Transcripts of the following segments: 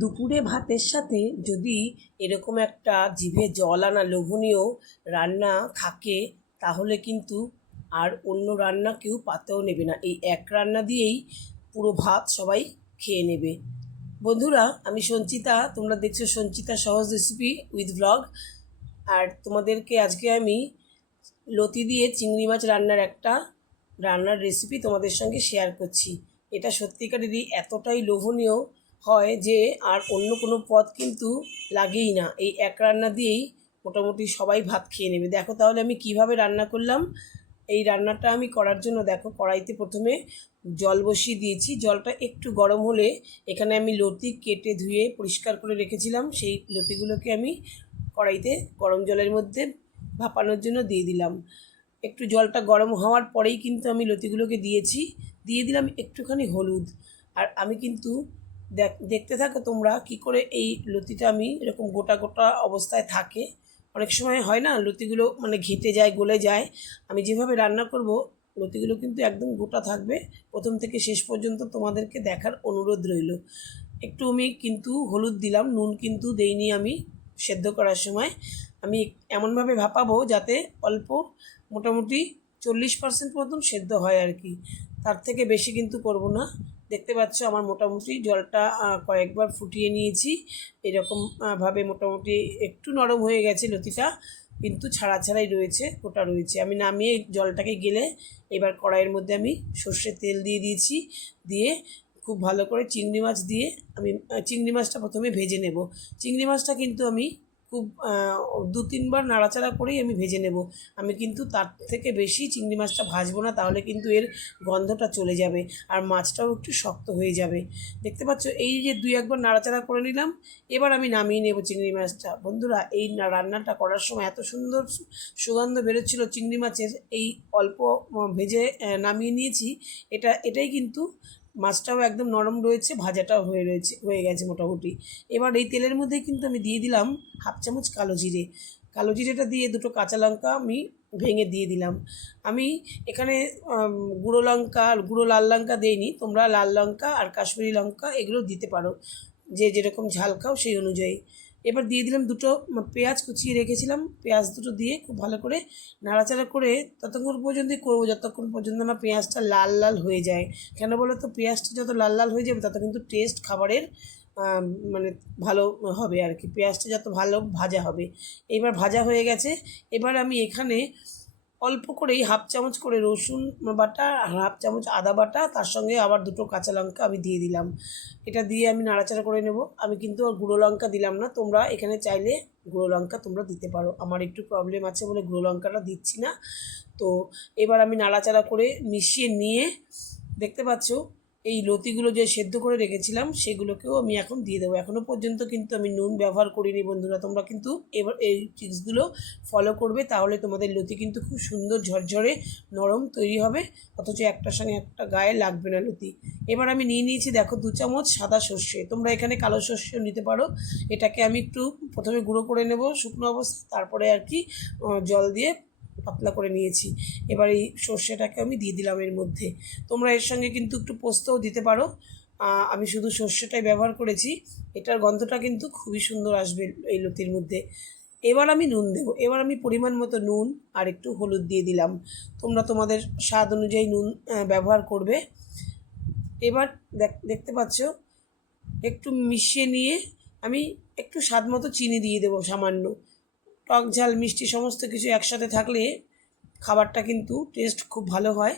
দুপুরে ভাতের সাথে যদি এরকম একটা জিভে জল আনা লোভনীয় রান্না থাকে, তাহলে কিন্তু আর অন্য রান্না কেউ পাতেও নেবে না। এই এক রান্না দিয়েই পুরো ভাত সবাই খেয়ে নেবে। বন্ধুরা, আমি সঞ্চিতা, তোমরা দেখছো সঞ্চিতা সহজ রেসিপি উইথ ব্লগ। আর তোমাদেরকে আজকে আমি লতি দিয়ে চিংড়ি মাছ রান্নার রেসিপি তোমাদের সঙ্গে শেয়ার করছি। এটা সত্যিকারেরই এতটাই লোভনীয় হয় যে আর অন্য কোনো পদ কিন্তু লাগেই না। এই এক রান্না দিয়েই মোটামুটি সবাই ভাত খেয়ে নেবে। দেখো তাহলে আমি কিভাবে রান্না করলাম। এই রান্নাটা আমি করার জন্য দেখো, কড়াইতে প্রথমে জল বসিয়ে দিয়েছি। জলটা একটু গরম হলে এখানে আমি লতি কেটে ধুয়ে পরিষ্কার করে রেখেছিলাম, সেই লতিগুলোকে আমি কড়াইতে গরম জলের মধ্যে ভাপানোর জন্য দিয়ে দিলাম। একটু জলটা গরম হওয়ার পরেই কিন্তু আমি লতিগুলোকে দিয়ে দিলাম একটুখানি হলুদ। আর আমি কিন্তু দেখতে থাকো তোমরা কি করে এই লতিটা আমি এরকম গোটা গোটা অবস্থায় থাকে। অনেক সময় হয় না, লতিগুলো মানে ঘেটে যায়, গলে যায়। আমি যেভাবে রান্না করব, লতিগুলো কিন্তু একদম গোটা থাকবে। প্রথম থেকে শেষ পর্যন্ত তোমাদেরকে দেখার অনুরোধ রইল। একটু আমি কিন্তু হলুদ দিলাম, নুন কিন্তু দেইনি আমি সেদ্ধ করার সময়। আমি এমনভাবে ভাপাবো যাতে অল্প, মোটামুটি 40% মতন সেদ্ধ হয় আর কি, তার থেকে বেশি কিন্তু করব না। দেখতে পাচ্ছ আমার মোটামুটি জলটা কয়েকবার ফুটিয়ে নিয়েছি। এরকম ভাবে মোটামুটি একটু নরম হয়ে গেছে লতিটা, কিন্তু ছাড়াই রয়েছে, গোটা রয়েছে। আমি নামিয়ে জলটাকে গেলে এবার কড়াইয়ের মধ্যে আমি সর্ষের তেল দিয়ে দিয়েছি। দিয়ে খুব ভালো করে চিংড়ি মাছ দিয়ে আমি চিংড়ি মাছটা প্রথমে ভেজে নেব। চিংড়ি মাছটা কিন্তু আমি খুব 2-3 বার নাড়াচাড়া করেই আমি ভেজে নেব। আমি কিন্তু তার থেকে বেশি চিংড়ি মাছটা ভাজবো না, তাহলে কিন্তু এর গন্ধটা চলে যাবে আর মাছটাও একটু শক্ত হয়ে যাবে। দেখতে পাচ্ছ, এই যে 2-1 বার নাড়াচাড়া করে নিলাম। এবার আমি নামিয়ে নেব চিংড়ি মাছটা। বন্ধুরা, এই রান্নাটা করার সময় এত সুন্দর সুগন্ধ বেরোচ্ছিল চিংড়ি মাছের, এই অল্প ভেজে নামিয়ে নিয়েছি। এটাই কিন্তু মাছটাও একদম নরম রয়েছে, ভাজাটাও হয়ে গেছে মোটামুটি। এবার এই তেলের মধ্যে কিন্তু আমি দিয়ে দিলাম 1/2 চামচ কালো জিরেটা দিয়ে দুটো কাঁচা লঙ্কা আমি ভেঙে দিয়ে দিলাম। আমি এখানে গুঁড়ো লাল লঙ্কা দিইনি, তোমরা লাল লঙ্কা আর কাশ্মীরি লঙ্কা এগুলো দিতে পারো, যে যেরকম ঝাল খাও সেই অনুযায়ী। এবার দিয়ে দিলাম দুটো পেঁয়াজ কুচিয়ে রেখেছিলাম, পেঁয়াজ দুটো দিয়ে খুব ভালো করে নাড়াচাড়া করে ততক্ষণ পর্যন্তই করবো যতক্ষণ পর্যন্ত না পেঁয়াজটা লাল লাল হয়ে যায়। কেন বলো তো, পেঁয়াজটা যত লাল লাল হয়ে যাবে তত কিন্তু টেস্ট খাবারের মানে ভালো হবে আর কি, পেঁয়াজটা যত ভালো ভাজা হবে। এবার ভাজা হয়ে গেছে। এবার আমি এখানে অল্প করেই 1/2 চামচ করে রসুন বাটা আর 1/2 চামচ আদা বাটা, তার সঙ্গে আবার দুটো কাঁচা লঙ্কা আমি দিয়ে দিলাম। এটা দিয়ে আমি নাড়াচাড়া করে নেব। আমি কিন্তু আর গুঁড়ো লঙ্কা দিলাম না, তোমরা এখানে চাইলে গুঁড়ো লঙ্কা তোমরা দিতে পারো। আমার একটু প্রবলেম আছে বলে গুঁড়ো লঙ্কাটা দিচ্ছি না। তো এবার আমি নাড়াচাড়া করে মিশিয়ে নিয়ে, দেখতে পাচ্ছ এই লতিগুলো যে সেদ্ধ করে রেখেছিলাম সেগুলোকেও আমি এখন দিয়ে দেবো। এখনও পর্যন্ত কিন্তু আমি নুন ব্যবহার করিনি। বন্ধুরা, তোমরা কিন্তু এবার এই ট্রিক্সগুলো ফলো করবে, তাহলে তোমাদের লতি কিন্তু খুব সুন্দর ঝরঝরে নরম তৈরি হবে, অথচ একটার সঙ্গে একটা গায়ে লাগবে না লতি। এবার আমি নিয়ে নিয়েছি দেখো 2 চামচ সাদা সর্ষে, তোমরা এখানে কালো সর্ষেও নিতে পারো। এটাকে আমি একটু প্রথমে গুঁড়ো করে নেব শুকনো অবস্থা, তারপরে আর কি জল দিয়ে পাতলা করে নিয়েছি। এবার এই সর্ষেটাকে আমি দিয়ে দিলাম এর মধ্যে। তোমরা এর সঙ্গে কিন্তু একটু পোস্তও দিতে পারো, আমি শুধু সর্ষেটাই ব্যবহার করেছি। এটার গন্ধটা কিন্তু খুবই সুন্দর আসবে এই লতির মধ্যে। এবার আমি নুন দেবো। এবার আমি পরিমাণ মতো নুন আর একটু হলুদ দিয়ে দিলাম। তোমরা তোমাদের স্বাদ অনুযায়ী নুন ব্যবহার করবে। এবার দেখতে পাচ্ছ একটু মিশিয়ে নিয়ে আমি একটু স্বাদ মতো চিনি দিয়ে দেবো সামান্য। টক ঝাল মিষ্টি সমস্ত কিছু একসাথে থাকলে খাবারটা কিন্তু টেস্ট খুব ভালো হয়।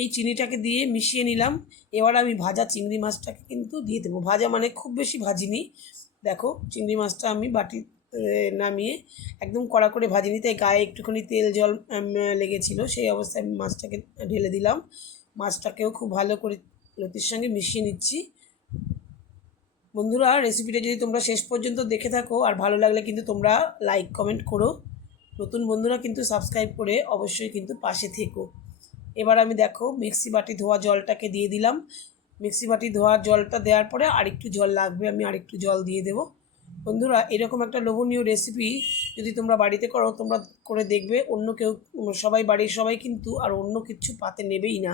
এই চিনিটাকে দিয়ে মিশিয়ে নিলাম। এবার আমি ভাজা চিংড়ি মাছটাকে কিন্তু দিয়ে দেবো। ভাজা মানে খুব বেশি ভাজিনি। দেখো চিংড়ি মাছটা আমি বাটি নামিয়ে একদম কড়া করে ভাজিনি, তাই গায়ে একটুখানি তেল জল লেগেছিলো, সেই অবস্থায় আমি মাছটাকে ঢেলে দিলাম। মাছটাকেও খুব ভালো করে লতির সঙ্গে মিশিয়ে নিচ্ছি। বন্ধুরা, রেসিপিটা যদি তোমরা শেষ পর্যন্ত দেখে থাকো আর ভালো লাগলে কিন্তু তোমরা লাইক কমেন্ট করো। নতুন বন্ধুরা কিন্তু সাবস্ক্রাইব করে অবশ্যই কিন্তু পাশে থেকো। এবার আমি দেখো মিক্সি বাটি ধোয়া জলটাকে দিয়ে দিলাম। মিক্সি বাটি ধোয়া জলটা দেওয়ার পরে আরেকটু জল লাগবে, আমি আরেকটু জল দিয়ে দেবো। বন্ধুরা, এরকম একটা লোভনীয় রেসিপি যদি তোমরা বাড়িতে করো, তোমরা করে দেখবে অন্য কেউ, বাড়ির সবাই কিন্তু আর অন্য কিছু পাতে নেবেই না।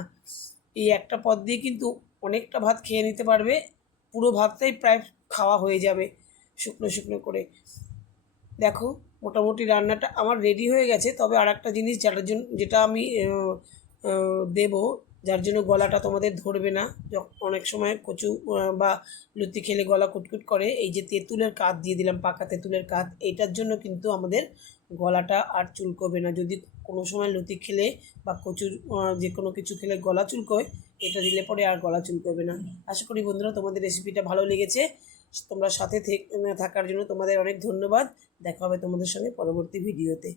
এই একটা পদ দিয়ে কিন্তু অনেকটা ভাত খেয়ে নিতে পারবে। পুরো ভাতটাই প্রায় খাওয়া হয়ে যাবে শুকনো শুকনো করে। দেখো মোটামুটি রান্নাটা আমার রেডি হয়ে গেছে। তবে আর একটা জিনিস যেটা আমি দেবো, যার জন্য গলাটা তোমাদের ধরবে না, অনেক সময় কচু বা লুচি খেলে গলা কুটকুট করে, এই যে তেঁতুলের কাঠ দিয়ে দিলাম, পাকা তেঁতুলের কাঠ, এইটার জন্য কিন্তু আমাদের গলাটা আর চুলকোবে না। যদি কোনো সময় লুচি খেলে বা কচুর যে কোনো কিছু খেলে গলা চুলকোয়, এটা দিলে পরে আর গলা চুলকোবে না। আশা করি বন্ধুরা তোমাদের রেসিপিটা ভালো লেগেছে। তোমরা সাথে থাকার জন্য তোমাদের অনেক ধন্যবাদ। দেখা হবে তোমাদের সঙ্গে পরবর্তী ভিডিওতে।